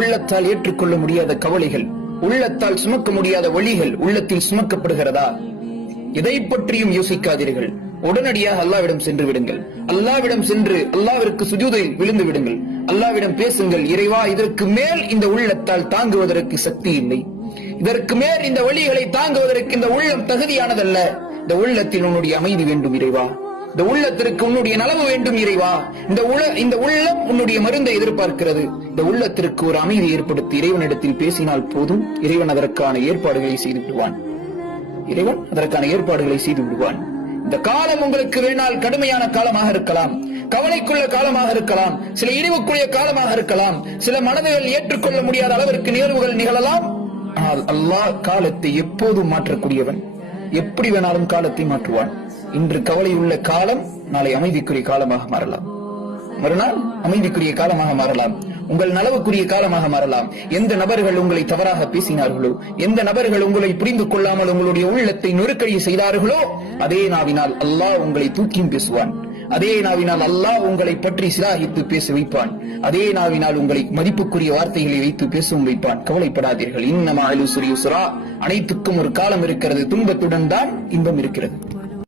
உள்ளத்தால் ஏற்றுக்கொள்ள முடியாத கவலைகள், உள்ளத்தால் சுமக்க முடியாத வழிகள் உள்ளத்தில் சுமக்கப்படுகிறதா? எதை பற்றியும் யோசிக்காதீர்கள். உடனடியாக அல்லாவிடம் சென்று விடுங்கள். அல்லாவிடம் சென்று அல்லாவிற்கு சுஜூதில் விழுந்து விடுங்கள். அல்லாவிடம் பேசுங்கள். இறைவா, இதற்கு மேல் இந்த உள்ளத்தால் தாங்குவதற்கு சக்தி இல்லை. இதற்கு மேல் இந்த வழிகளை தாங்குவதற்கு இந்த உள்ளம் தகுதியானதல்ல. இந்த உள்ளத்தில் உன்னுடைய அமைதி வேண்டும் இறைவா. இந்த உள்ளத்திற்கு உன்னுடைய நலவு வேண்டும் இறைவா. இந்த உள்ளம் உன்னுடைய மருந்தை எதிர்பார்க்கிறது. இந்த உள்ளத்திற்கு ஒரு அமைதி ஏற்படுத்தி இறைவனிடத்தில் பேசினால் போதும். இறைவன் அதற்கான ஏற்பாடுகளை செய்து விடுவான். இந்த காலம் உங்களுக்கு வேணால் கடுமையான காலமாக இருக்கலாம், கவலைக்குள்ள காலமாக இருக்கலாம், சில இழிவுக்குரிய காலமாக இருக்கலாம், சில மனதுகள் ஏற்றுக்கொள்ள முடியாத அளவிற்கு நிகழ்வுகள் நிகழலாம். ஆனால் அல்லாஹ் காலத்தை எப்போதும் மாற்றக்கூடியவன். எப்படி வேணாலும் காலத்தை மாற்றுவான். இன்று கவலை உள்ள காலம் நாளை அமைதிக்குரிய காலமாக மாறலாம். மறுநாள் அமைதிக்குரிய காலமாக மாறலாம். உங்கள் நலவுக்குரிய காலமாக மாறலாம். எந்த நபர்கள் உங்களை தவறாக பேசினார்களோ, எந்த நபர்கள் உங்களை புரிந்து கொள்ளாமல் உங்களுடைய உள்ளத்தை நொறுக்கடி செய்தார்களோ, அதே நாவினால் அல்லாஹ் உங்களை தூக்கியும் பேசுவான். அதே நாவினால் அல்லாஹ் உங்களை பற்றி சிலாகித்து பேச வைப்பான். அதே நாவினால் உங்களை மதிப்புக்குரிய வார்த்தைகளை வைத்து பேசவும் வைப்பான். கவலைப்படாதீர்கள். இன்னமா அலுஸ்ரி யுஸ்ரா, அனைத்துக்கும் ஒரு காலம் இருக்கிறது. துன்பத்துடன் தான் இன்பம் இருக்கிறது.